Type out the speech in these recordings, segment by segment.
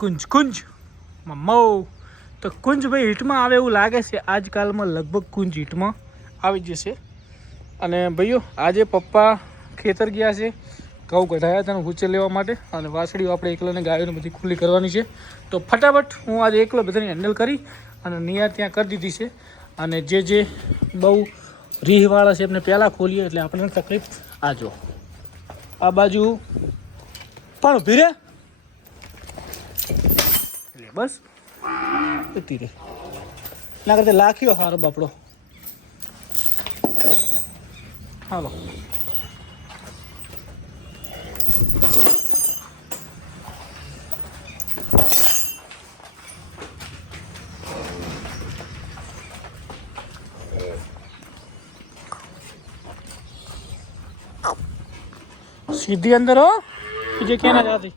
કુંજ કુંજ મમ્મો તો કુંજ ભાઈ હિટમાં આવે એવું લાગે છે. આજકાલમાં લગભગ કુંજ હિટમાં આવી જશે. અને ભાઈઓ આજે પપ્પા ખેતર ગયા છે, ઘઉં કઢાયા હતા ઉછેર લેવા માટે, અને વાસળીઓ આપણે એકલાને ગાયોને બધી ખુલ્લી કરવાની છે. તો ફટાફટ હું આજે એકલો બધાને હેન્ડલ કરી અને નિયાર ત્યાં કરી દીધી છે. અને જે બહુ રીહવાળા છે એમને પહેલાં ખોલીએ એટલે આપણને તકલીફ. આ જો આ બાજુ પણ ઊભી રે એટલે બસ ઉતી રે ના કરતા લાખ્યો હારો બાપડો. હાલો सीधी अंदर हो तुझे कहना चाहती.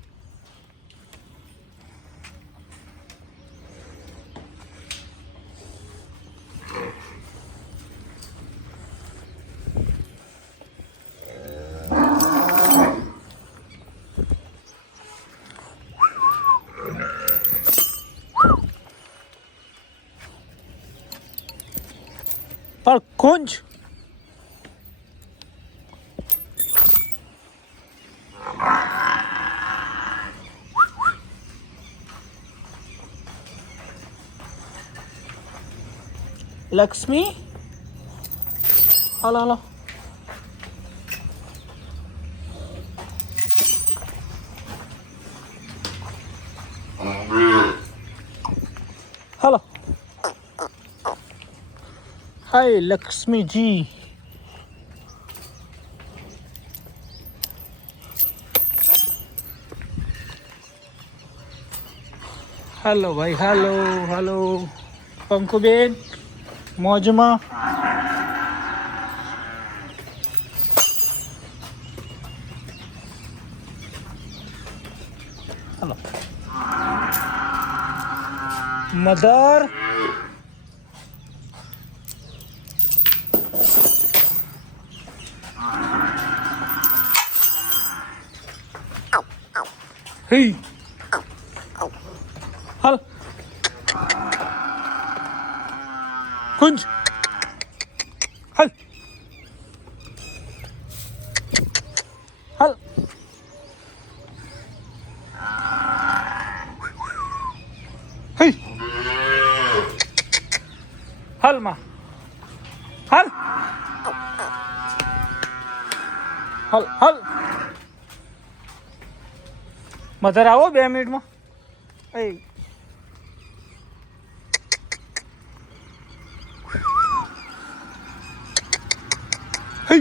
पर Kunj Lakshmi hello hello hello hi Lakshmi ji. Hello भाई हेलो हेलो पंकु बेन मौजमा. हेलो मदर हे हल कुंज हल हल हे हल माँ हल हल हल मदर आओ 2 मिनट में. ए हे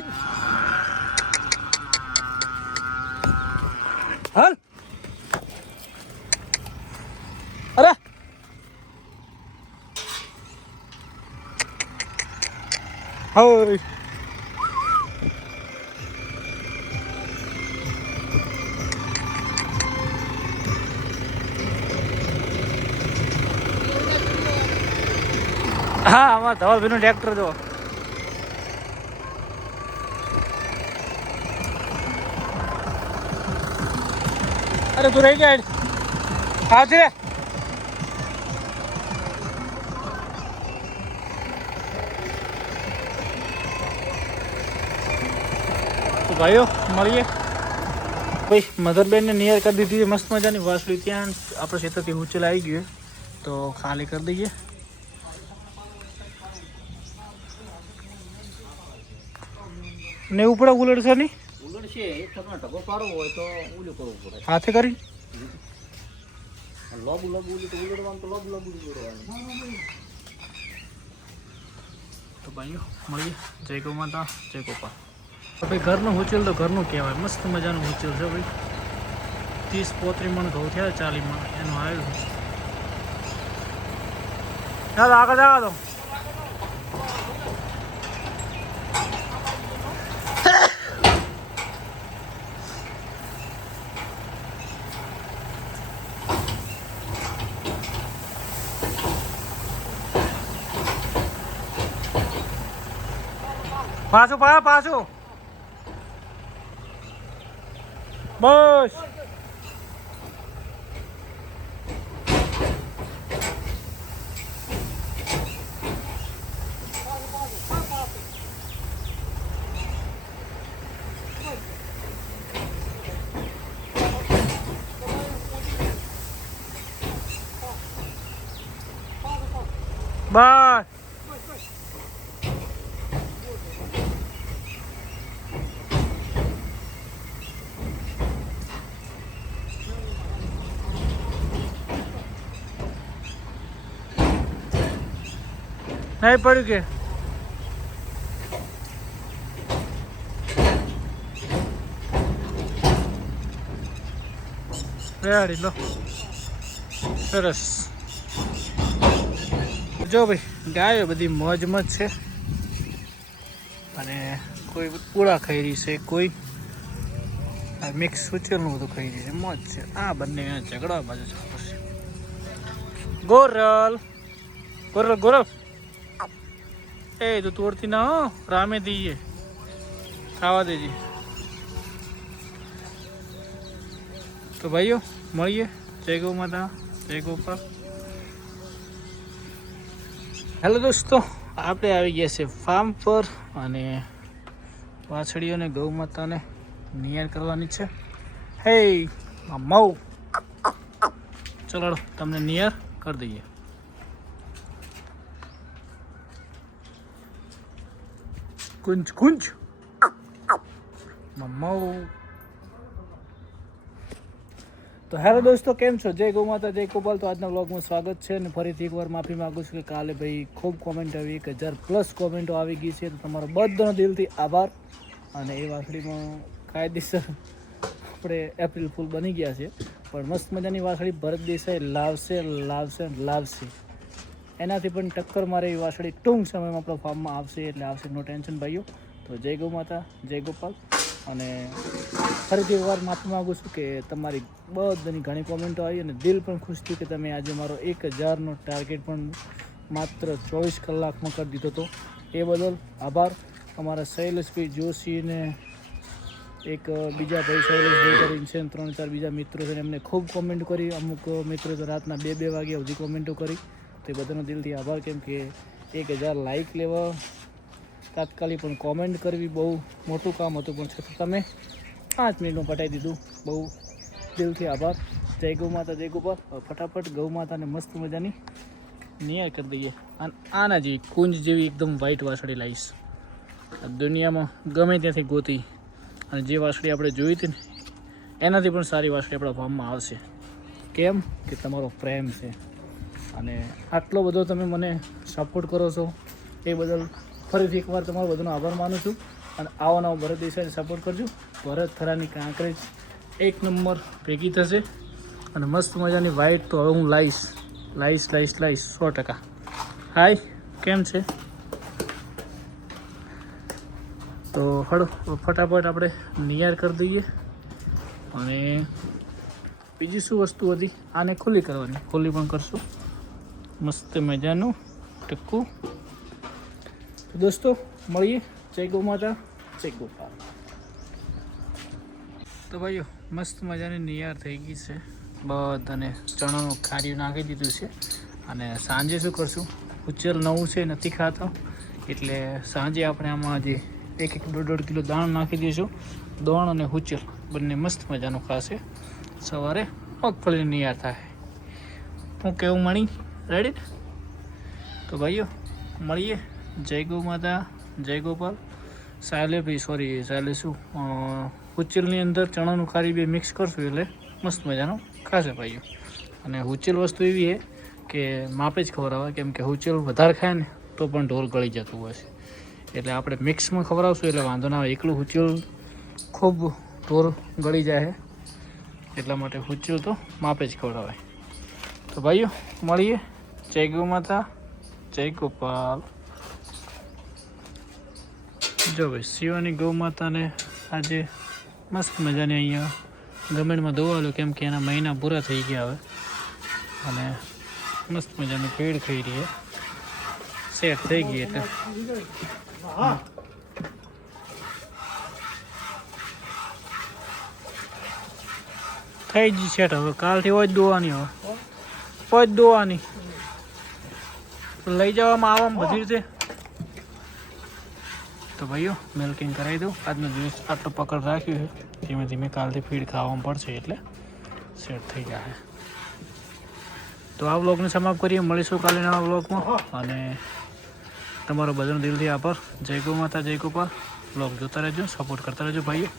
हल अरे हाय हाँ हमारा धवल भी ट्रैक्टर जो अरे तू रह गया आज रे. तो भाइयों મળીએ ભાઈ મધરબેનને નિયર કરી દીધી મસ્ત મજાની વાસળી. ત્યાં આપણે ખેતરથી ઉચેલ આવી ગયું તો ખાલી કરી દઈએ. ને ઉપડે ઉલડશે નહીં ઉલડશે. એક થકનો ઢગો પાડવો હોય તો ઉલ્યું કરવું પડે હાથે કરી. લોબ લોબ ઉલી તો ઉલડવાનું તો લોબ લોબ ઉલડવાનું. તો ભાઈઓ મળીએ. જય ગૌ માતા જય ગોપાલ. ભાઈ ઘરનું ઉચેલ તો ઘરનું કહેવાય. મસ્ત મજાનું ઉચેલ છે ભાઈ. 30-35 મણ ઘઉં થયા, 40 મણ એનું આવ્યું છે. ચાલો આગળ જવા દો. પાછું પાછું બસ બાય. નહીં પડ્યું કે રેડી લો સરસ. જો ભાઈ ગાયો બધી મોજમાં જ છે અને કોઈ પૂળા ખાઈ રહી છે, કોઈ મિક્સ ઉચેલનું બધું ખાઈ રહી છે, મોજ છે. આ બંને ઝઘડા બાજુ ચાલુ છે. ગોરલ ગોરલ ગોરલ એ તું તોડતી ના હો, રામે દઈએ ખાવા દેજે. તો ભાઈઓ મળીએ. જય ગૌ માતા, જય ગોપાલ. હેલો દોસ્તો, આપણે આવી ગયા છે ફાર્મ પર અને વાછડીઓને ગૌ માતાને નિયર કરવાની છે. હે મઉ, ચલો તમને નિયર કરી દઈએ. કુંજ કુંજ મમ્મો. તો હેલો દોસ્તો, કેમ છો? જય ગૌ માતા, જય ગોપાલ. તો આજના વ્લોગમાં સ્વાગત છે અને ફરીથી એકવાર માફી માગું છું કે કાલે ભાઈ ખૂબ કોમેન્ટ આવી, 1000+ કોમેન્ટો આવી ગઈ છે. તો તમારો બધાનો દિલથી આભાર. અને એ વાસળીમાં કાયદેસર આપણે એપ્રિલ ફૂલ બની ગયા છે, પણ મસ્ત મજાની વાસળી ભરત દેસાઈ લાવશે લાવશે લાવશે. એનાથી પણ ટક્કર મારે એવી વાસળી ટૂંક સમયમાં આપણા ફાર્મમાં આવશે, એટલે આવશે, નો ટેન્શન ભાઈઓ. તો જય ગૌ માતા, જય ગોપાલ. અને ફરીથી એકવાર માફી માગું છું કે તમારી બધાની ઘણી કોમેન્ટો આવી અને દિલ પણ ખુશ થયું કે તમે આજે મારો 1000નો ટાર્ગેટ પણ માત્ર 24 કલાકમાં કરી દીધો હતો. એ બદલ આભાર. અમારા શૈલેષભાઈ જોશીને એક બીજા ભાઈ શૈલેષભાઈ કરીને છે, 3-4 બીજા મિત્રો છે, એમને ખૂબ કોમેન્ટ કરી. અમુક મિત્રો તો રાતના 2-2 વાગ્યા સુધી કોમેન્ટો કરી. તો એ બધાનો દિલથી આભાર, કેમ કે 1000 લાઇક લેવા તાત્કાલિક પણ કોમેન્ટ કરવી બહુ મોટું કામ હતું, પણ છતાં તમે 5 મિનિટમાં પટાવી દીધું. બહુ દિલથી આભાર. જય ગૌ માતા, જય ગોપાલ. ફટાફટ ગૌ માતાને મસ્ત મજાની નિયર કરી દઈએ. અને આના જેવી કુંજ જેવી એકદમ વ્હાઈટ વાસળી લાવીશ. આ દુનિયામાં ગમે ત્યાંથી ગોતી અને જે વાસળી આપણે જોઈ હતી ને એનાથી પણ સારી વાસળી આપણા ફાર્મમાં આવશે. કેમ કે તમારો પ્રેમ છે અને આટલો બધો તમે મને સપોર્ટ કરો છો, એ બદલ ફરીથી એકવાર તમારો બધાનો આભાર માનું છું. અને આવો નવો ભરત દેસાઈને સપોર્ટ કરજો. ભરત થરાની કાંકરેજ 1 નંબર ભેગી થશે અને મસ્ત મજાની વ્હાઈટ તો હવે હું લાવીશ 100%. હાય, કેમ છે? તો હળો ફટાફટ આપણે નિયર કરી દઈએ. અને બીજી શું વસ્તુ હતી? આને ખુલ્લી કરવાની, ખુલ્લી પણ કરશું. મસ્ત મજાનું ટક્કું. દોસ્તો મળીએ. જય ગૌ માતા, જય ગોપાલ. તો ભાઈઓ મસ્ત મજાની નિયાર થઈ ગઈ છે. બધાને ચણાનું ખારીયું નાખી દીધું છે. અને સાંજે શું કરશું? ઉચેલ નવું છે, નથી ખાતો, એટલે સાંજે આપણે આમાં જે 1-1, 1.5 કિલો દાણ નાખી દઈશું. દોણ અને ઉચેલ બંને મસ્ત મજાનું ખાશે. સવારે મગફળીની નિયાર થાય. હું કેવું મણી રેડી? તો ભાઈઓ મળીએ. જય ગૌ માતા, જય ગોપાલ. સાયલે શું ઉચેલની અંદર ચણાનું ખારી બે મિક્સ કરશું એટલે મસ્ત મજાનું ખાશે ભાઈઓ. અને ઉચેલ વસ્તુ એવી છે કે માપે જ ખવડાવે, કેમ કે ઉચેલ વધારે ખાય ને તો પણ ઢોર ગળી જતું હોય છે, એટલે આપણે મિક્સમાં ખવડાવશું એટલે વાંધો ના આવે. એકલું ઉચેલ ખૂબ ઢોર ગળી જાય, એટલા માટે ઉચેલ તો માપે જ ખવડાવાય. તો ભાઈઓ મળીએ. જય ગૌ માતા, જય ગોપાલ. જો ભાઈ શિવાની ગૌ માતાને આજે મસ્ત મજાને અહીંયા ગમેણમાં ધોવાલો, કેમ કે એના મહિના પૂરા થઈ ગયા હવે. અને મસ્ત મજાનું પેડ ખાઈ રહી, સેટ થઈ ગઈ એટલે થઈ ગઈ સેટ. હવે કાલથી હોય જ દોવાની, હોય જ દોવાની, લઈ જવામાં આવવામાં બધી રીતે. તો ભાઈઓ મિલ્કિંગ કરાવી દઉં. આજનો દિવસ આટલો પકડ રાખ્યું છે, ધીમે ધીમે કાલથી ફીડ ખાવામાં પડશે એટલે સેટ થઈ જાય. તો આ વ્લોગને સમાપ્ત કરીએ, મળીશું કાલે નવા વ્લોગમાં. અને તમારો બધાનો દિલથી આભાર. જય ગૌ માતા, જય ગોપાલ. વ્લોગ જોતા રહેજો, સપોર્ટ કરતા રહેજો ભાઈઓ.